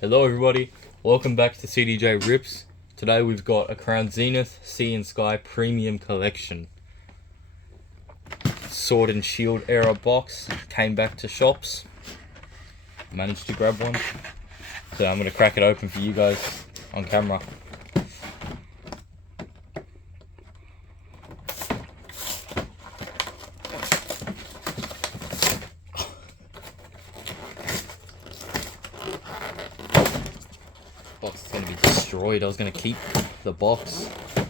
Hello everybody, welcome back to CDJ Rips. Today we've got a Crown Zenith Sea Sky Premium Collection. Sword and Shield era box, came back to shops. Managed to grab one. So I'm going to crack it open for you guys on camera. Box is going to be destroyed. I was going to keep the box. I'm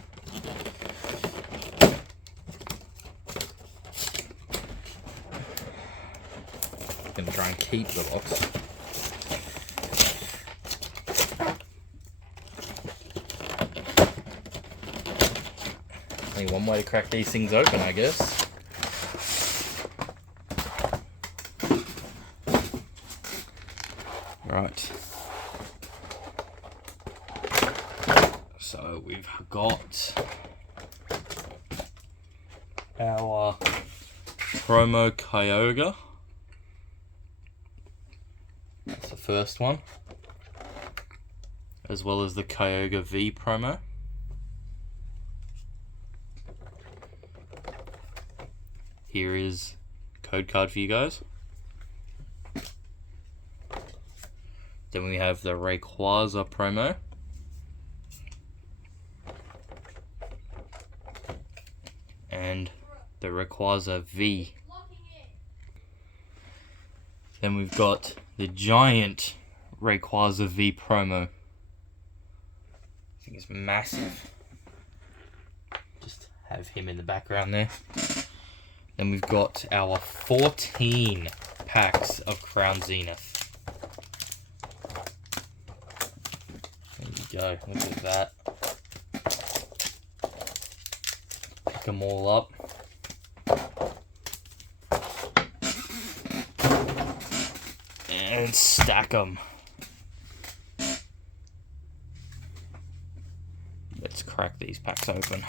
going to try and keep the box. Only one way to crack these things open, I guess. Right. So we've got our promo Kyogre. That's the first one. As well as the Kyogre V promo. Here is a code card for you guys. Then we have the Rayquaza promo. And the Rayquaza V. Then we've got the giant Rayquaza V promo. I think it's massive. Just have him in the background there. Then we've got our 14 packs of Crown Zenith. There you go, look at that. Pick them all up. And stack them. Let's crack these packs open.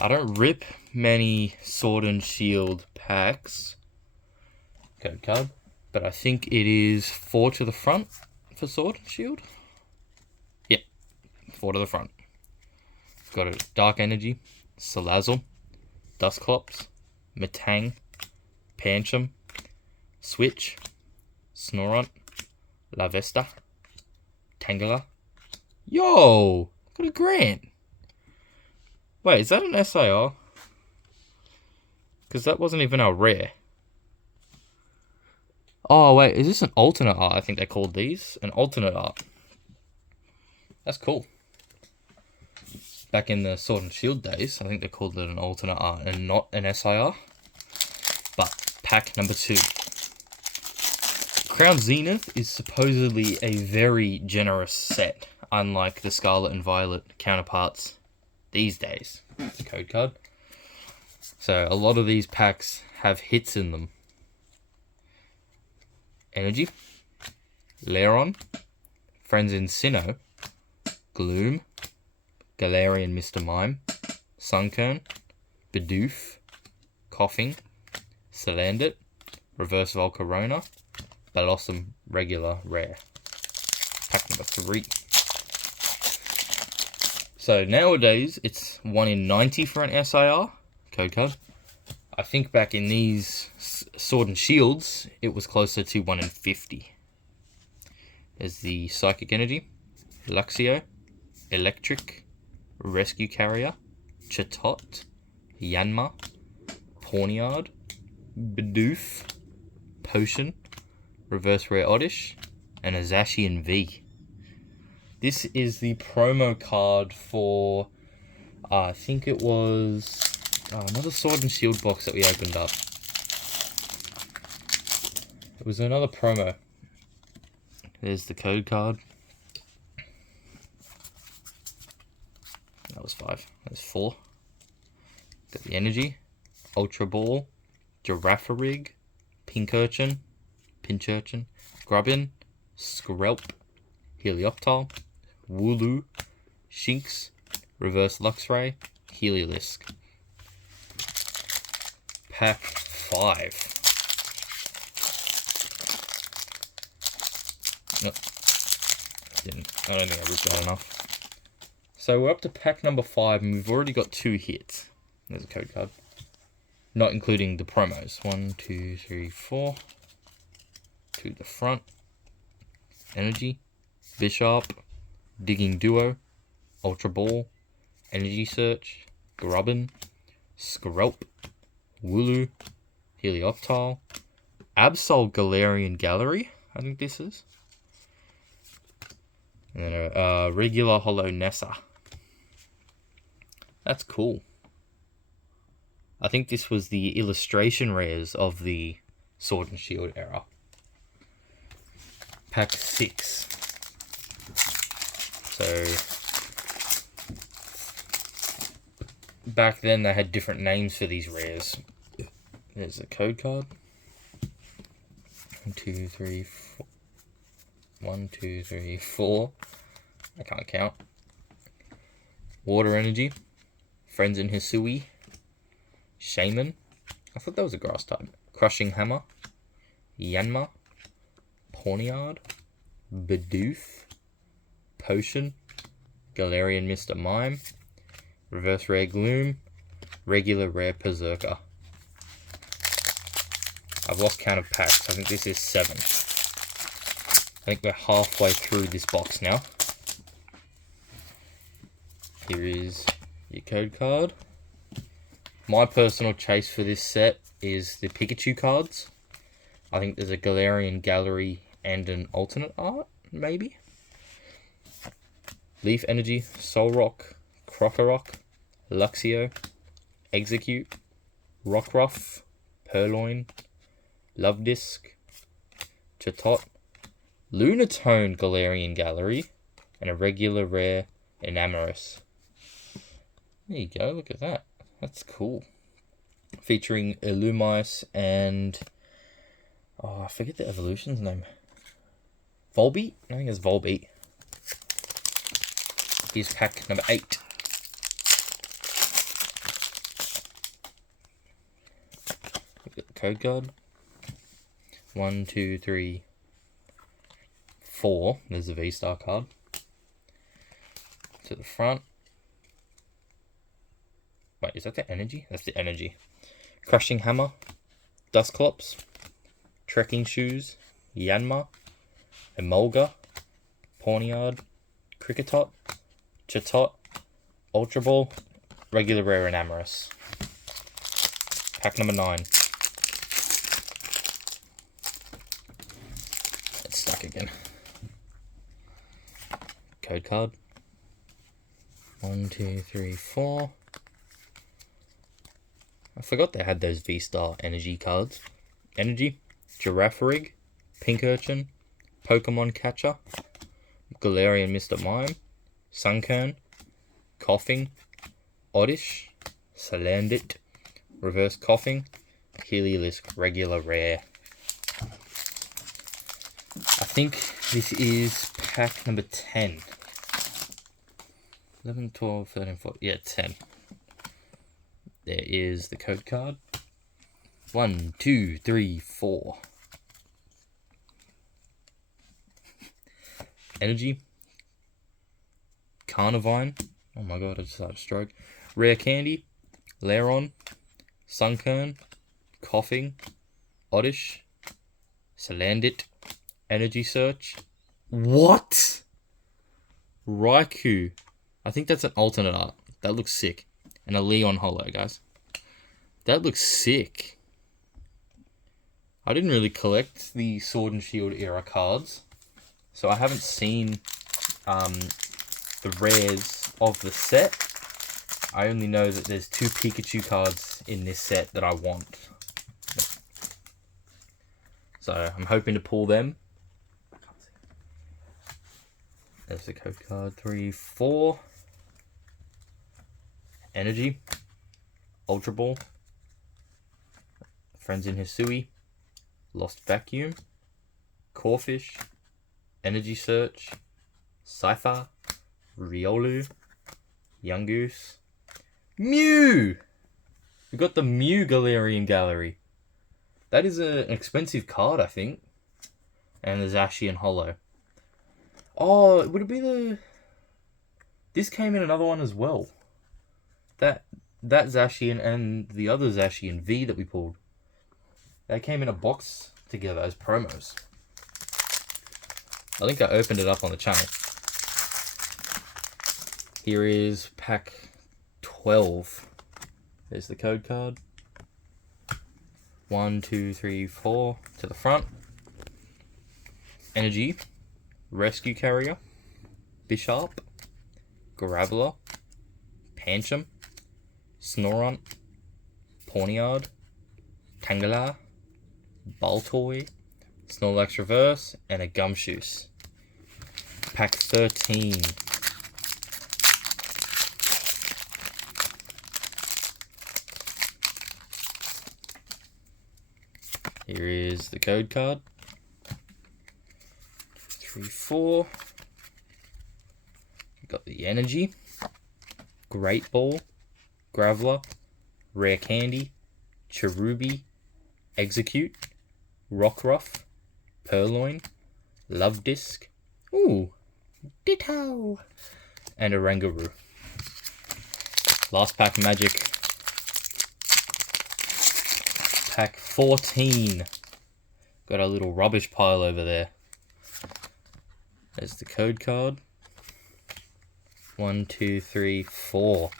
I don't rip many Sword and Shield packs. Code card. But I think it is 4 to the front for Sword and Shield. Yep, 4 to the front. Got a Dark Energy, Salazzle, Dusclops, Metang, Pancham, Switch, Snorunt, Lavesta, Tangela. Yo! Got a Grant! Wait, is that an SIR? Because that wasn't even our rare. Oh, wait, is this an alternate art? I think they called these an alternate art. That's cool. Back in the Sword and Shield days, I think they called it an alternate art and not an SIR. But, pack number 2. Crown Zenith is supposedly a very generous set, unlike the Scarlet and Violet counterparts these days. It's a code card. So, a lot of these packs have hits in them. Energy, Lairon, Friends in Sinnoh, Gloom, Galarian Mr. Mime, Sunkern, Bidoof, Coughing, Salandit, Reverse Volcarona, Blossom Regular Rare. Pack number 3. So nowadays it's 1 in 90 for an SIR code card. I think back in these Sword and Shields, it was closer to 1 in 50. There's the Psychic Energy, Luxio, Electric, Rescue Carrier, Chatot, Yanma, Pawniard, Bidoof, Potion, Reverse Rare Oddish, and a Zacian V. This is the promo card for, I think it was another Sword and Shield box that we opened up. It was another promo. There's the code card. That was 5. That's 4. Got the Energy, Ultra Ball, Girafarig, Pincurchin, Grubbin, Skrelp, Helioptile, Wooloo, Shinx, Reverse Luxray, Heliolisk. pack 5. No, I don't think I ripped that enough. So we're up to pack number 5, and we've already got 2 hits. There's a code card. Not including the promos. 1, 2, 3, 4. To the front. Energy. Bishop. Digging Duo. Ultra Ball. Energy Search. Grubbin. Skrelp. Wooloo. Helioptile. Absol Galarian Gallery, I think this is. And then a regular Holo Nessa. That's cool. I think this was the illustration rares of the Sword and Shield era. Pack 6. So back then they had different names for these rares. There's a code card. 1, 2, 3, 4. 1, 2, 3, 4. I can't count. Water Energy. Friends in Hisui. Shaman. I thought that was a grass type. Crushing Hammer. Yanma. Pawniard. Bidoof. Potion. Galarian Mr. Mime. Reverse Rare Gloom. Regular Rare Berserker. I've lost count of packs. I think this is 7. I think we're halfway through this box now. Here is your code card. My personal chase for this set is the Pikachu cards. I think there's a Galarian Gallery and an alternate art, maybe. Leaf Energy, Solrock, Krokorok, Luxio, Execute, Rockruff, Purloin, Love Disc, Chatot, Lunatone Galarian Gallery, and a regular rare Enamorus. There you go, look at that. That's cool. Featuring Illumise and... oh, I forget the evolution's name. Volbeat? I think it's Volbeat. Here's pack number 8. Look at the code card. 1, 2, 3, 4. There's a V-Star card. To the front. Wait, is that the energy? That's the energy. Crushing Hammer. Dusclops. Trekking Shoes. Yanma. Emolga. Pawniard. Kricketot. Chatot. Ultra Ball. Regular Rare Enamorus. Pack number 9. It's stuck again. Code card. 1, 2, 3, 4. I forgot they had those V-Star energy cards. Energy, Giraffe Rig, Pink Urchin, Pokemon Catcher, Galarian Mr. Mime, Sunkern, Coughing, Oddish, Salandit, Reverse Coughing, Heliolisk Regular Rare. I think this is pack number 10. 11, 12, 13, 14, yeah, 10. There is the code card. 1, 2, 3, 4. Energy. Carnivine. Oh my god, I just had a stroke. Rare Candy. Lairon. Sunkern. Coughing. Oddish. Salandit. Energy Search. What? Raikou. I think that's an alternate art. That looks sick. And a Leon Holo, guys. That looks sick. I didn't really collect the Sword and Shield era cards, so I haven't seen the rares of the set. I only know that there's 2 Pikachu cards in this set that I want. So I'm hoping to pull them. There's the code card. 3, 4. Energy, Ultra Ball, Friends in Hisui, Lost Vacuum, Corphish, Energy Search, Scyther, Riolu, Yungoos, Mew! We We got the Mew Galarian Gallery. That is an expensive card, I think. And the Zacian Holo. Oh, would it be the... This came in another one as well. That Zacian and the other Zacian V that we pulled. They came in a box together as promos. I think I opened it up on the channel. Here is pack 12. There's the code card. 1, 2, 3, 4 to the front. Energy. Rescue Carrier. Bishop. Graveler. Pancham. Snorunt. Pawniard. Tangela. Baltoy. Snorlax Reverse. And a Gumshoos. Pack 13. Here is the code card. 3, 4. We've got the Energy. Great Ball. Graveler. Rare Candy. Cherubi. Execute. Rockruff. Purloin. Love Disc. Ooh. Ditto. And a Rangaroo. Last pack magic. Pack 14. Got a little rubbish pile over there. There's the code card. 1, 2, 3, 4.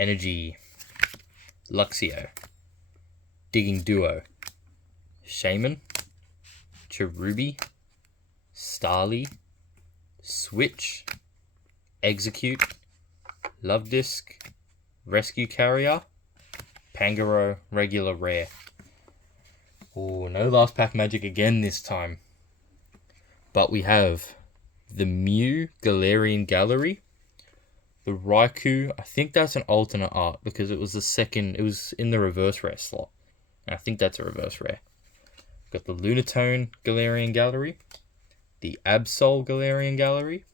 Energy. Luxio. Digging Duo. Shaman. Cherubi. Starly. Switch. Execute. Love Disc. Rescue Carrier. Pangaro, regular rare. Oh, no last pack magic again this time. But we have the Mew Galarian Gallery. The Raikou, I think that's an alternate art because it was the second, it was in the reverse rare slot. And I think that's a reverse rare. Got the Lunatone Galarian Gallery. The Absol Galarian Gallery.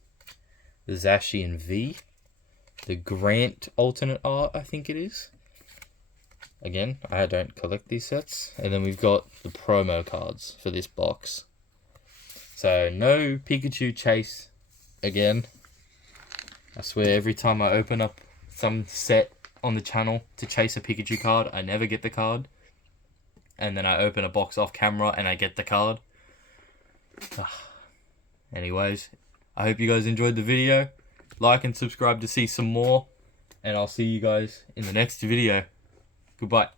The Zacian V. The Grant alternate art, I think it is. Again, I don't collect these sets. And then we've got the promo cards for this box. So, no Pikachu chase again. I swear, every time I open up some set on the channel to chase a Pikachu card, I never get the card. And then I open a box off camera and I get the card. Anyways, I hope you guys enjoyed the video. Like and subscribe to see some more. And I'll see you guys in the next video. Goodbye.